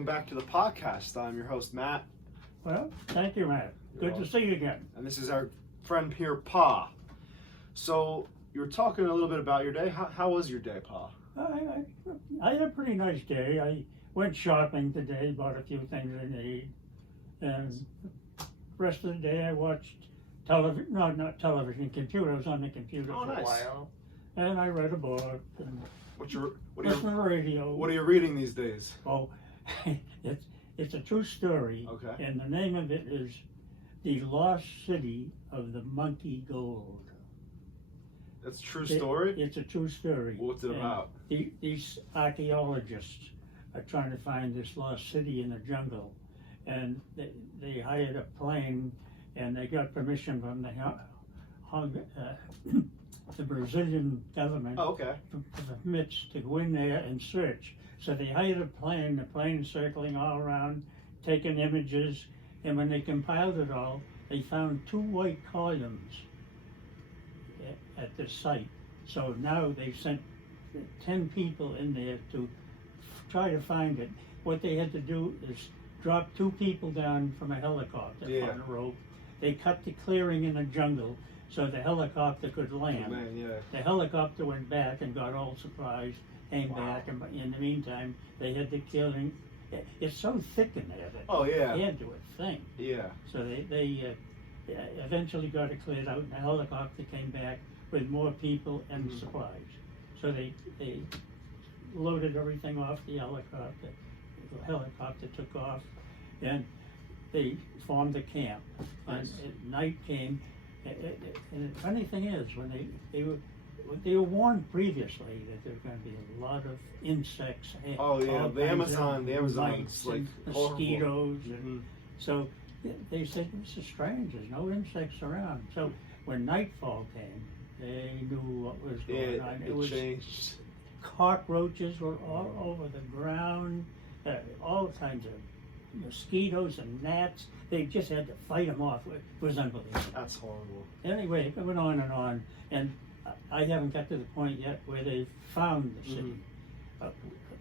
welcome back to the podcast. I'm your host, Matt. Well, thank you, Matt. Good to see you again. And this is our friend here, Pa. So, you were talking a little bit about your day. How was your day, Pa? I had a pretty nice day. I went shopping today, bought a few things I need. And the rest of the day I watched television, not television, computer. I was on the computer for a while. And I read a book. And listened to the radio. What are you reading these days? Oh, it's a true story. Okay. And the name of it is The Lost City of the Monkey Gold. That's a true story? It's a true story. What's it about? These archaeologists are trying to find this lost city in the jungle. And they hired a plane, and they got permission from the Brazilian government for permits to go in there and search. So they hired a plane, the plane circling all around, taking images, and when they compiled it all, they found 2 white columns at the site. So now they sent 10 people in there to try to find it. What they had to do is drop 2 people down from a helicopter on a rope. They cut the clearing in the jungle so the helicopter could land. The helicopter went back and got all supplies, came back, and in the meantime, they had the killing. It's so thick in there that they had to do a thing. So they eventually got it cleared out, and the helicopter came back with more people and supplies. So they loaded everything off the helicopter. The helicopter took off, and they formed a camp. And night came. And the funny thing is, when they were warned previously that there were going to be a lot of insects. The Amazon's like mosquitoes, and so they said, "This is strange. There's no insects around." So when nightfall came, they knew what was going on. It was changed. Cockroaches were all over the ground. All kinds of mosquitoes and gnats. They just had to fight them off. It was unbelievable. That's horrible. Anyway, it went on, and I haven't got to the point yet where they've found the city.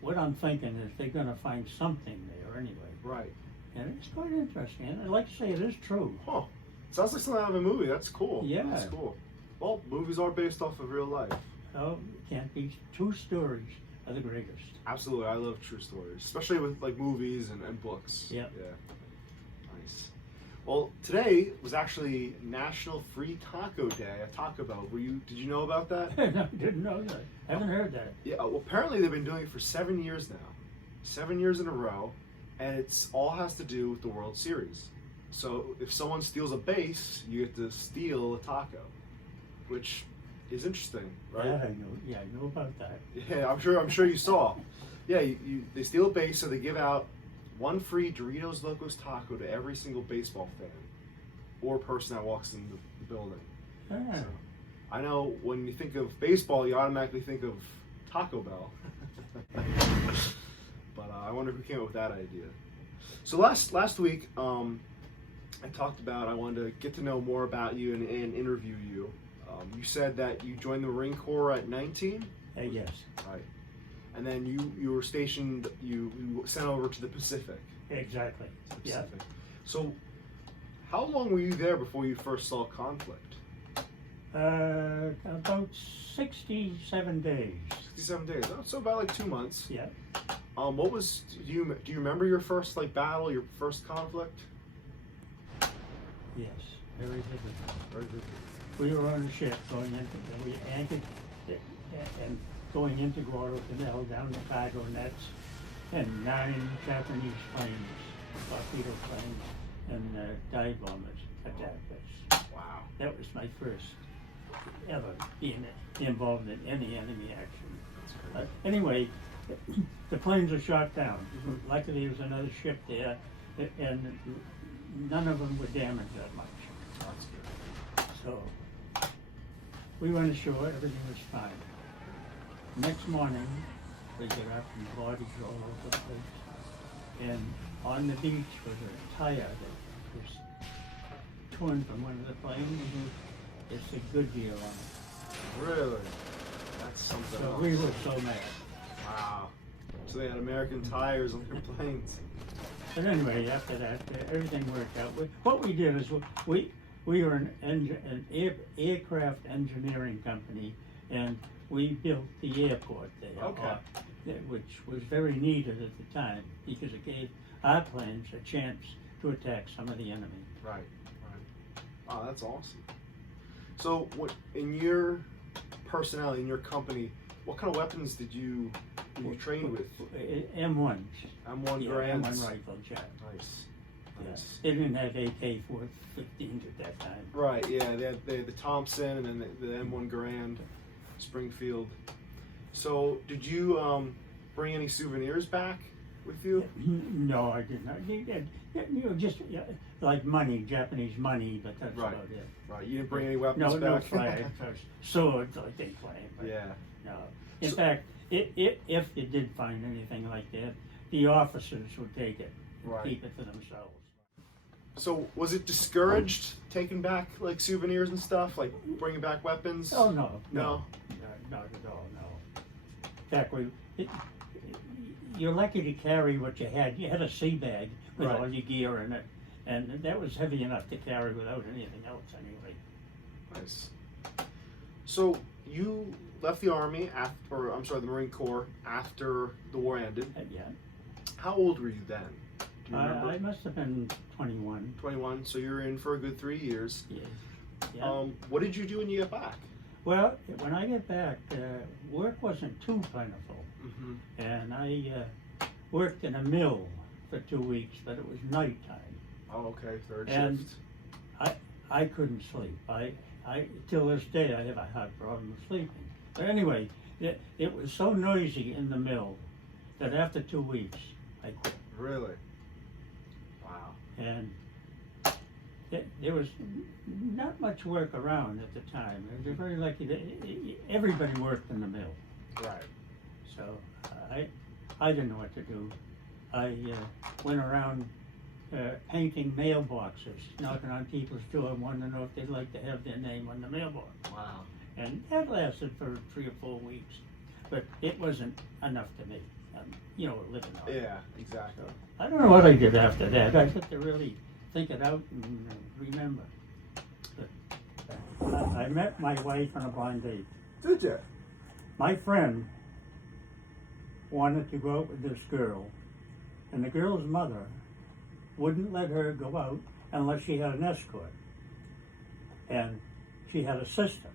What I'm thinking is they're going to find something there anyway. Right. And it's quite interesting. And I'd like to say it is true. Huh. Sounds like something out of a movie. That's cool. Yeah. That's cool. Well, movies are based off of real life. Oh, it can't be. True stories are the greatest. Absolutely. I love true stories, especially with like movies and books. Yeah. Nice. Well, today was actually National Free Taco Day at Taco Bell. Did you know about that? No, I didn't know that. I haven't heard that. Yeah, well, apparently they've been doing it for 7 years now. 7 years in a row, and it's all has to do with the World Series. So if someone steals a base, you get to steal a taco, which is interesting, right? Yeah, I know. Yeah, I know about that. Yeah, I'm sure you saw. Yeah, they steal a base, so they give out 1 free Doritos Locos taco to every single baseball fan or person that walks in the building. Yeah. So, I know when you think of baseball, you automatically think of Taco Bell. But I wonder who came up with that idea. So last week, I talked about I wanted to get to know more about you and interview you. You said that you joined the Marine Corps at 19? Yes. Right. And then you were stationed, you sent over to the Pacific. Exactly. Yeah. So how long were you there before you first saw conflict? About 67 days. 67 days. Oh, so about like 2 months. Yeah. Do you remember your first battle, your first conflict? Yes, very vivid. Very vivid. We were on a ship we anchored and going into Guadalcanal down the cargo nets, and 9 Japanese planes, torpedo planes, and dive bombers attacked us. Wow. That was my first ever being involved in any enemy action. Anyway, the planes were shot down. Luckily there was another ship there, and none of them were damaged that much. That's good. So we went ashore, everything was fine. Next morning, we get up and bodies all over the place. And on the beach was a tire that was torn from one of the planes. It said Goodyear on it. Really? That's something So else. we were so mad. Wow. So they had American tires on their planes. But anyway, after that, everything worked out. What we did is we were an aircraft engineering company, and we built the airport there, Okay. Which was very needed at the time because it gave our planes a chance to attack some of the enemy. Right, right. Oh, that's awesome. So, what in your personality, in your company, what kind of weapons did you train with? M1s. M1 Yeah, Grands. M1 rifles, yeah. Nice. Yeah. Nice. They didn't have AK-15s at that time. Right, yeah, they had the Thompson and then the M1 Grand, Springfield. So, did you bring any souvenirs back with you? No, I did not. Just like money, Japanese money, but that's Right. about it. Right, you didn't bring any weapons No back? flags or swords like they claim. But Yeah. no. In fact, if you did find anything like that, the officers would take it and Right. keep it to themselves. So, was it discouraged taking back like souvenirs and stuff, like bringing back weapons? Oh no, No? not at all. No. In fact, you're lucky to carry what you had. You had a sea bag with Right. all your gear in it, and that was heavy enough to carry without anything else anyway. Nice. So, you left the Army the Marine Corps after the war ended. Yeah. How old were you then? Do you remember? I must have been 21. 21, so you're in for a good 3 years. Yeah. Yeah. What did you do when you got back? Well, when I get back, work wasn't too plentiful, Mm-hmm. and I worked in a mill for 2 weeks, but it was nighttime. Oh, okay, third And shift. I couldn't sleep. I till this day I have a hard problem sleeping. But anyway, it was so noisy in the mill that after 2 weeks I quit. Really? Wow. And there was not much work around at the time. They were very lucky that everybody worked in the mill. Right. So I didn't know what to do. I went around painting mailboxes, knocking on people's door, wanting to know if they'd like to have their name on the mailbox. Wow. And that lasted for 3 or 4 weeks, but it wasn't enough to me, living on. Yeah, exactly. I don't know what I did after that. I had to really think it out and remember. But, I met my wife on a blind date. Did you? My friend wanted to go out with this girl, and the girl's mother wouldn't let her go out unless she had an escort. And she had a sister.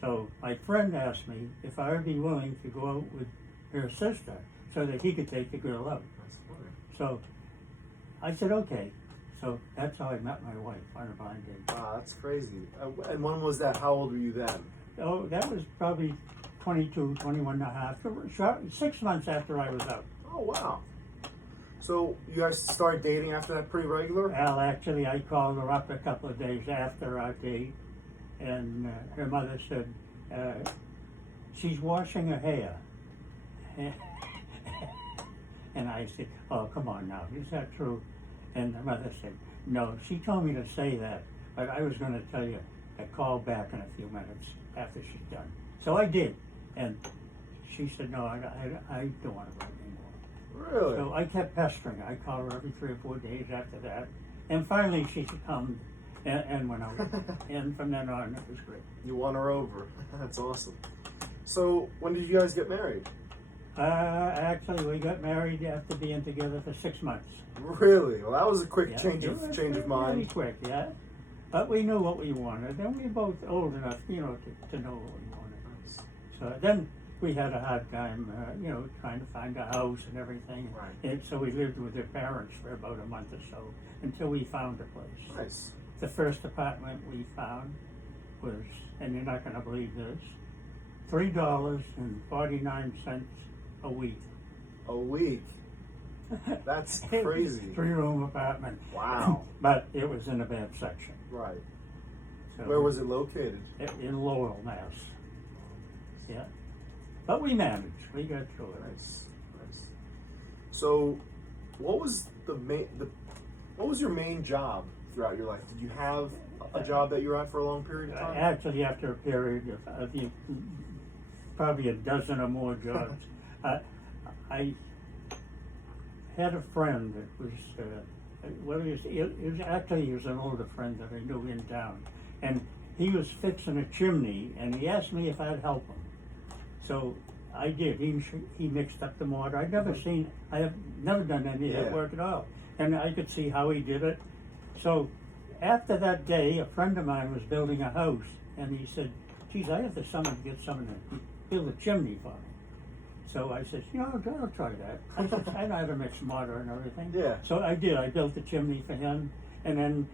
So my friend asked me if I would be willing to go out with her sister so that he could take the girl out. That's funny. So I said, okay. So that's how I met my wife on a blind date. Wow, that's crazy. And when was that? How old were you then? Oh, that was probably 22, 21 and a half, 6 months after I was out. Oh, wow. So you guys started dating after that pretty regular? Well, actually, I called her up a couple of days after our date, and her mother said, she's washing her hair. And I said, oh, come on now, is that true? And the mother said, no, she told me to say that, but I was going to tell you to call back in a few minutes after she's done. So I did, and she said, no, I don't want to go anymore. Really? So I kept pestering her. I called her every 3 or 4 days after that, and finally she succumbed and went out. And from then on, it was great. You won her over. That's awesome. So when did you guys get married? Actually, we got married after being together for 6 months. Really? Well, that was a quick Yeah, change it of was mind. Really quick, yeah. But we knew what we wanted, and we were both old enough, to know what we wanted. Nice. So then we had a hard time, trying to find a house and everything. Right. And so we lived with their parents for about a month or so until we found a place. Nice. The first apartment we found was, and you're not going to believe this, $3.49 a week. A week? That's crazy. 3-room apartment. Wow. But it was in a bad section. Right. So Where was it located? in Lowell, Mass. Yeah. But we managed. We got through it. Nice. Nice. So, what was what was your main job throughout your life? Did you have a job that you were at for a long period of time? Actually, after a period of probably a dozen or more jobs, I had a friend that was, he was an older friend that I knew in town, and he was fixing a chimney, and he asked me if I'd help him. So I did. He mixed up the mortar. I have never done any of that work at all, and I could see how he did it. So after that day, a friend of mine was building a house, and he said, "Geez, I have to get someone to build a chimney for me." So I said, I'll try that. I said, I know how to mix mortar and everything. Yeah. So I did. I built the chimney for him. And then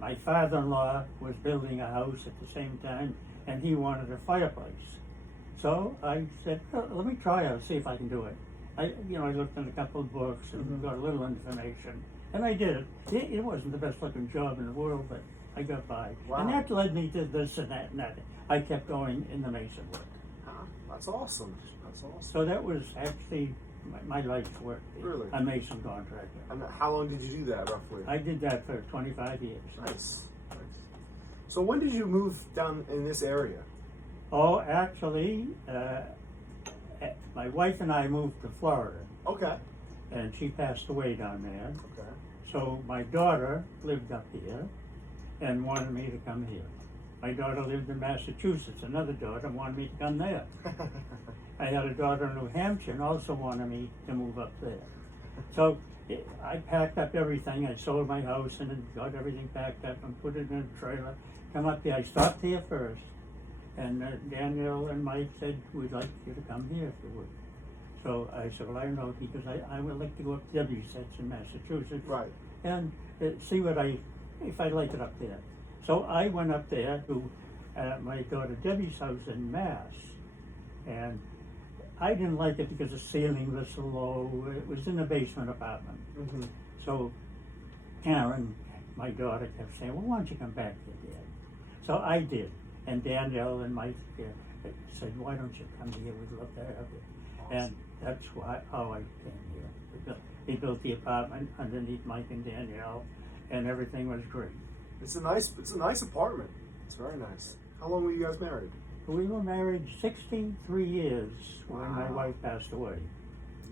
my father-in-law was building a house at the same time, and he wanted a fireplace. So I said, let me try it, see if I can do it. I looked in a couple of books and got a little information, and I did it. It wasn't the best looking job in the world, but I got by. Wow. And that led me to this and that and that. I kept going in the mason work. That's awesome. That's awesome. So that was actually my life's work. Really? A mason contractor. And how long did you do that, roughly? I did that for 25 years. Nice. So when did you move down in this area? Oh, actually, my wife and I moved to Florida. Okay. And she passed away down there. Okay. So my daughter lived up here and wanted me to come here. My daughter lived in Massachusetts. Another daughter wanted me to come there. I had a daughter in New Hampshire and also wanted me to move up there. So I packed up everything. I sold my house and got everything packed up and put it in a trailer. Come up here. I stopped here first. And Daniel and Mike said, we'd like you to come here if you would. So I said, well, I don't know, because I would like to go up to W-Sets in Massachusetts. Right. And see if I like it up there. So I went up there to my daughter Debbie's house in Mass. And I didn't like it because the ceiling was so low. It was in a basement apartment. Mm-hmm. So Karen, my daughter, kept saying, well, why don't you come back here, Dad? So I did. And Danielle and Mike said, why don't you come here? We'd love to have you. Awesome. And that's how I came here. He built the apartment underneath Mike and Danielle, and everything was great. It's a nice apartment. It's very nice. How long were you guys married? We were married 63 years when my wife passed away.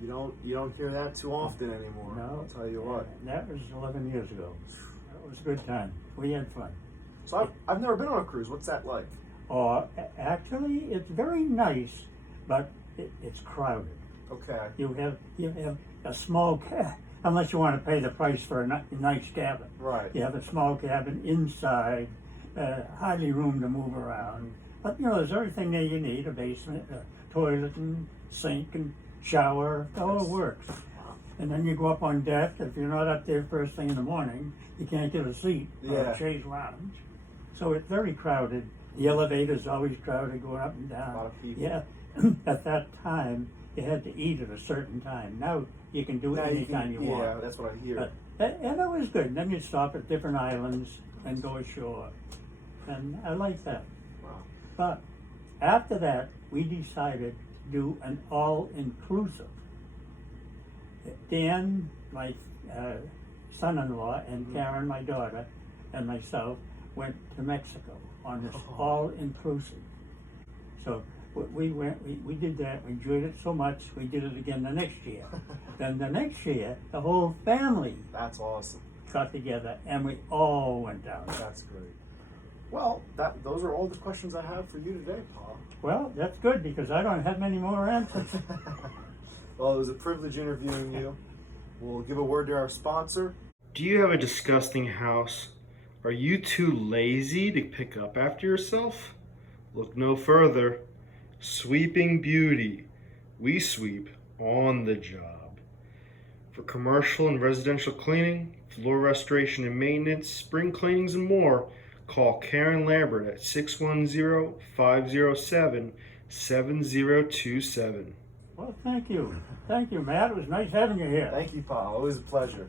You don't hear that too often anymore. No. I'll tell you what. That was 11 years ago. That was a good time. We had fun. So I've never been on a cruise. What's that like? Oh, actually, it's very nice, but it's crowded. Okay. You have a small unless you want to pay the price for a nice cabin. Right. You have a small cabin inside, hardly room to move around. But there's everything there you need: a basement, a toilet, and sink, and shower. The whole works. And then you go up on deck. If you're not up there first thing in the morning, you can't get a seat or a chaise lounge. So it's very crowded. The elevator's always crowded, going up and down. A lot of people. Yeah. At that time, you had to eat at a certain time. Now you can do it anytime you want. Yeah, that's what I hear. And it was good. And then you'd stop at different islands and go ashore. And I like that. Wow. But after that, we decided to do an all-inclusive. Dan, my son-in-law, and Karen, my daughter, and myself went to Mexico on this all-inclusive. So we did that. We enjoyed it so much. We did it again the next year. Then the next year, the whole family. That's awesome. Got together, and we all went down. That's great. Well, those are all the questions I have for you today, Paul. Well, that's good because I don't have many more answers. Well, it was a privilege interviewing you. We'll give a word to our sponsor. Do you have a disgusting house? Are you too lazy to pick up after yourself? Look no further. Sweeping Beauty. We sweep on the job. For commercial and residential cleaning, floor restoration and maintenance, spring cleanings, and more, call Karen Lambert at 610-507-7027. Well, thank you. Thank you, Matt. It was nice having you here. Thank you, Paul. Always a pleasure.